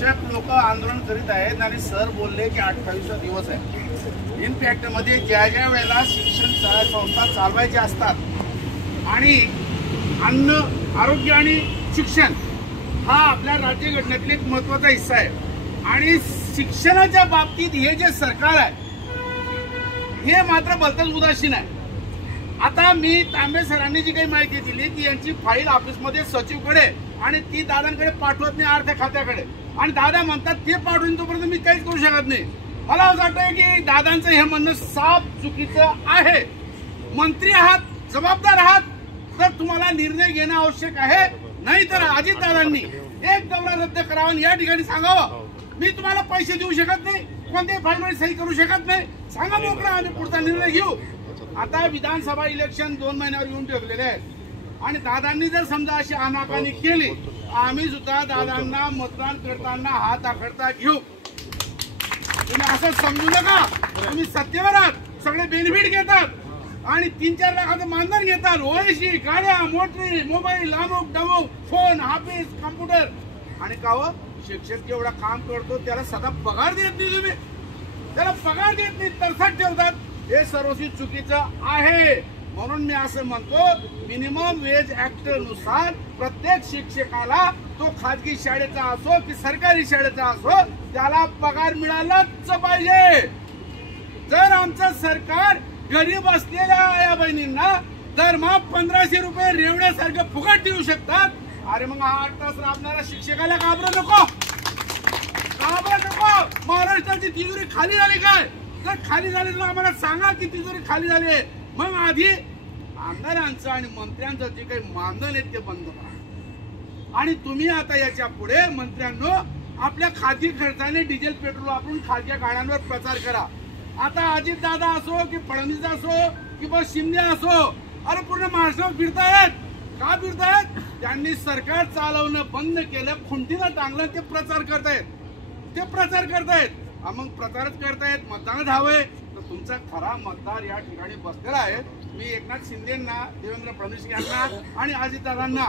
शिक्षक लोक आंदोलन करीत आहेत आणि सर बोलले की 28 दिवस आहे। इनफॅक्ट मध्ये ज्या ज्या वेळेला शिक्षण संस्था चालवायचे असतात आणि अन्न आरोग्य आणि शिक्षण हा आपल्या राज्यघटनेतील एक महत्त्वाचा हिस्सा आहे आणि शिक्षणाच्या बाबतीत हे जे सरकार आहे हे मात्र भलतंच उदासीन आहे। आता मी तांबे सरांनी जी काही माहिती दिली की यांची फाईल ऑफिसमध्ये सचिवकडे आणि ती दादांकडे पाठवत नाही अर्थ खात्याकडे आणि दादा म्हणतात ते पाठवून तोपर्यंत मी काहीच करू शकत नाही। मला असं वाटतं की दादांचं हे म्हणणं साफ चुकीचं आहे। मंत्री आहात, जबाबदार आहात तर तुम्हाला निर्णय घेणं आवश्यक आहे, नाही तर अजितदादांनी एक दौरा रद्द करावा आणि या ठिकाणी सांगावं मी तुम्हाला पैसे देऊ शकत नाही, कोणत्याही फाईलमध्ये सही करू शकत नाही, सांगा मोकळा आणि पुढचा निर्णय घेऊ। आता विधानसभा इलेक्शन 2 महिन्यावर येऊन ठेवलेले आहेत आणि दादांनी जर समजा अशी आनाकानी केली आम्ही सुद्धा दादांना मतदान करताना हात आखडता घेऊ। तुम्ही असं समजू नका, तुम्ही सत्तेवर आहात, सगळे बेनिफिट घेतात आणि 3-4 लाखाचं मानधन घेतात, ओळशी गाड्या मोटरी मोबाईल अमुक डमुक फोन ऑफिस कम्प्युटर आणि का हो शिक्षक जेवढा काम करतो त्याला सदा पगार देत नाही, तुम्ही त्याला पगार देत नाही, तरसात ठेवतात। हे सर्वस्वी चुकीचं आहे। म्हणून मी असं म्हणतो मिनिमम वेज ऍक्ट नुसार प्रत्येक शिक्षकाला तो खाजगी शाळेचा असो की सरकारी शाळेचा असो त्याला पगार मिळालाच पाहिजे। जर आमचं सरकार गरीब असलेल्या आया बहिणींना दरमहा 1500 रुपये रेवण्यासारखं फुकट देऊ शकतात, अरे मग 8 तास राबणाऱ्या शिक्षकाला घाबरू नको, घाबरू नको। महाराष्ट्राची तिजोरी खाली झाली काय? जर खाली झाली तर आम्हाला सांगा की तिजोरी खाली झाली, मग आधी आमदारांचं आणि मंत्र्यांचं जे काही मानधन आहे ते बंद करा आणि तुम्ही आता याच्या पुढे मंत्र्यांनो आपल्या खाजगी खर्चाने डिझेल पेट्रोल वापरून खाजगी गाड्यांवर प्रचार करा। आता अजितदादा असो की फडणवीस असो किंवा शिंदे असो अरे पूर्ण महाराष्ट्रात फिरतायत, का फिरतायत? त्यांनी सरकार चालवणं बंद केलं, खुंटीला टांगलं, ते प्रचार करतायत, मग प्रचारच करतायत, मतदान हवंय तर तुमचा खरा मतदार या ठिकाणी बसलेला आहे। मी एकनाथ शिंदेंना, देवेंद्र फडणवीस यांना आणि अजितदादांना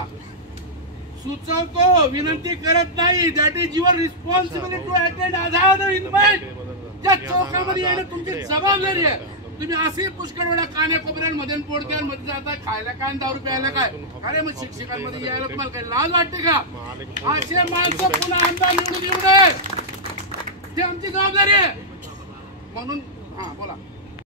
सुचवतो, विनंती करत नाही, that is your responsibility to attend Azad invite. ज्या चौकामध्ये येणं तुमची जबाबदारी आहे। तुम्ही असे पुष्कळ वेळा कान्याकोपऱ्यांमध्ये पोडक्यांमध्ये जाता, खायला काय 10 रुपये यायला काय? अरे मग शिक्षकांमध्ये यायला तुम्हाला काही लाज वाटते का? असे माणसं पुन्हा आमदार निवडून येऊ नये, ही आमची जबाबदारी आहे। म्हणून बोला।